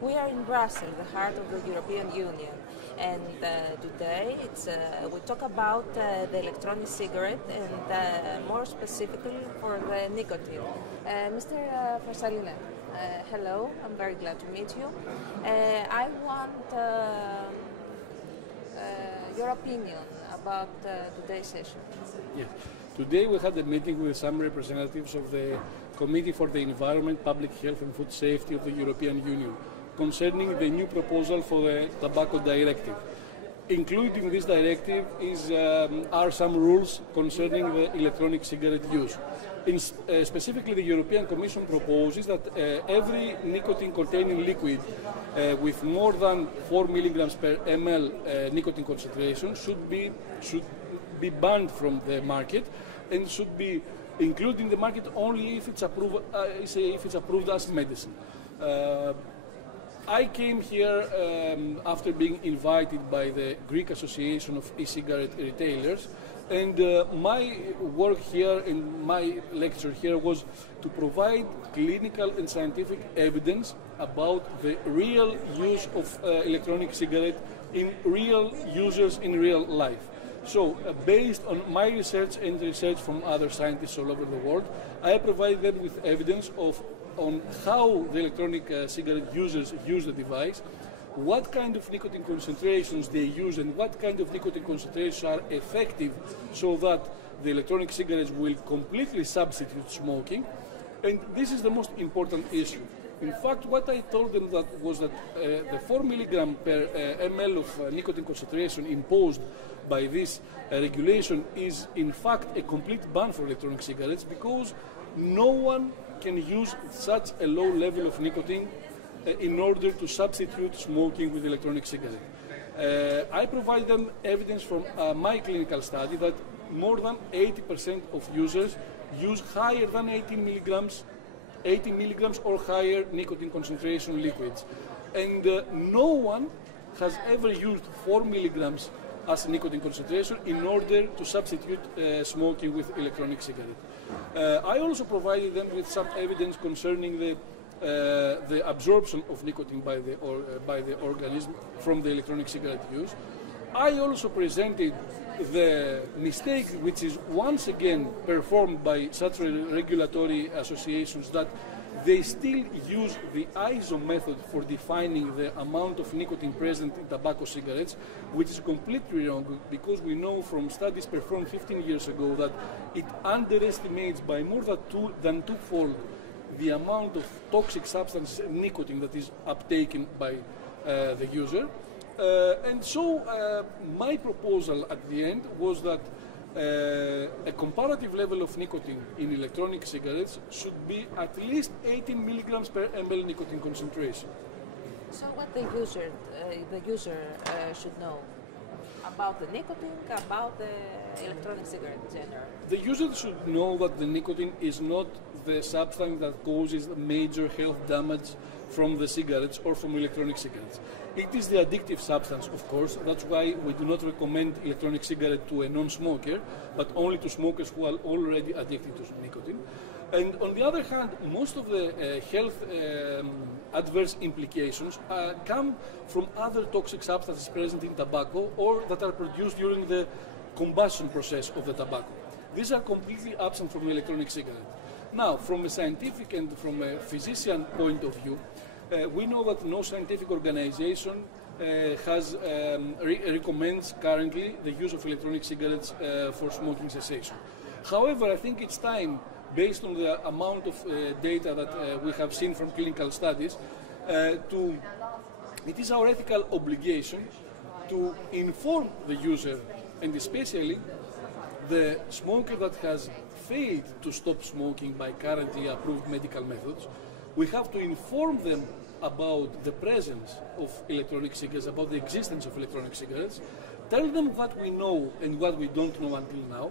We are in Brussels, the heart of the European Union, and today we talk about the electronic cigarette and more specifically for the nicotine. Mr. Farsalina, hello, I'm very glad to meet you. I want your opinion about today's session. Yes. Today we had a meeting with some representatives of the Committee for the Environment, Public Health and Food Safety of the European Union concerning the new proposal for the Tobacco Directive. Included in this directive are some rules concerning the electronic cigarette use. Specifically, the European Commission proposes that every nicotine-containing liquid with more than 4 milligrams per ml nicotine concentration should be banned from the market and should be included in the market only if it's approved as medicine. I came here after being invited by the Greek Association of E-cigarette retailers, and my work here and my lecture here was to provide clinical and scientific evidence about the real use of electronic cigarette in real users in real life. So, based on my research and research from other scientists all over the world, I provide them with evidence on how the electronic cigarette users use the device, what kind of nicotine concentrations they use, and what kind of nicotine concentrations are effective so that the electronic cigarettes will completely substitute smoking. And this is the most important issue. In fact, what I told them was that the 4 milligram per ml of nicotine concentration imposed by this regulation is in fact a complete ban for electronic cigarettes, because no one can use such a low level of nicotine in order to substitute smoking with electronic cigarette. I provide them evidence from my clinical study that more than 80% of users use higher than 18 milligrams or higher nicotine concentration liquids. And no one has ever used 4 milligrams as nicotine concentration in order to substitute smoking with electronic cigarette. I also provided them with some evidence concerning the absorption of nicotine by the organism from the electronic cigarette use. I also presented the mistake which is once again performed by such regulatory associations, that they still use the ISO method for defining the amount of nicotine present in tobacco cigarettes, which is completely wrong, because we know from studies performed 15 years ago that it underestimates by more than twofold the amount of toxic substance nicotine that is uptaken by the user. And so my proposal at the end was that a comparative level of nicotine in electronic cigarettes should be at least 18 milligrams per ml nicotine concentration. So what the user should know about the nicotine, about the electronic cigarette in general? The user should know that the nicotine is not the substance that causes major health damage from the cigarettes or from electronic cigarettes. It is the addictive substance, of course. That's why we do not recommend electronic cigarette to a non-smoker, but only to smokers who are already addicted to nicotine. And on the other hand, most of the health adverse implications come from other toxic substances present in tobacco or that are produced during the combustion process of the tobacco. These are completely absent from the electronic cigarette. Now, from a scientific and from a physician point of view, we know that no scientific organization recommends currently the use of electronic cigarettes for smoking cessation. However, I think it's time, based on the amount of data that we have seen from clinical studies, it is our ethical obligation to inform the user, and especially the smoker that has failed to stop smoking by currently approved medical methods. We have to inform them about the presence of electronic cigarettes, about the existence of electronic cigarettes, tell them what we know and what we don't know until now,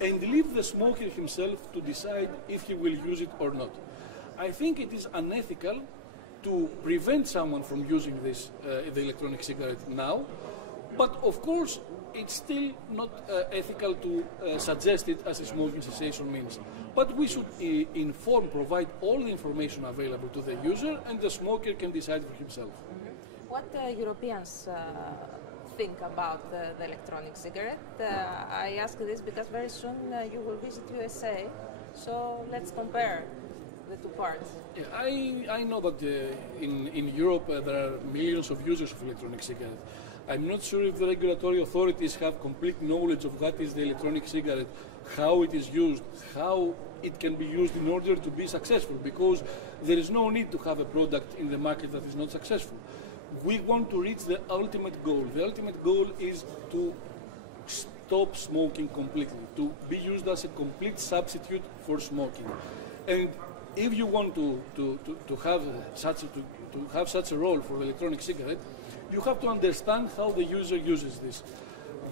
and leave the smoker himself to decide if he will use it or not. I think it is unethical to prevent someone from using the electronic cigarette now, but of course it's still not ethical to suggest it as a smoking cessation means. But we should provide all the information available to the user, and the smoker can decide for himself. Mm-hmm. What Europeans think about the electronic cigarette? I ask this because very soon you will visit USA, so let's compare the two parts. Yeah, I know that in Europe there are millions of users of electronic cigarettes. I'm not sure if the regulatory authorities have complete knowledge of what is the electronic cigarette, how it is used, how it can be used in order to be successful, because there is no need to have a product in the market that is not successful. We want to reach the ultimate goal. The ultimate goal is to stop smoking completely, to be used as a complete substitute for smoking. And if you want to have such a role for the electronic cigarette, you have to understand how the user uses this.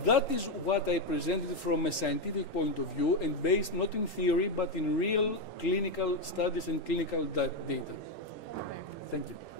That is what I presented from a scientific point of view, and based not in theory but in real clinical studies and clinical data. Thank you.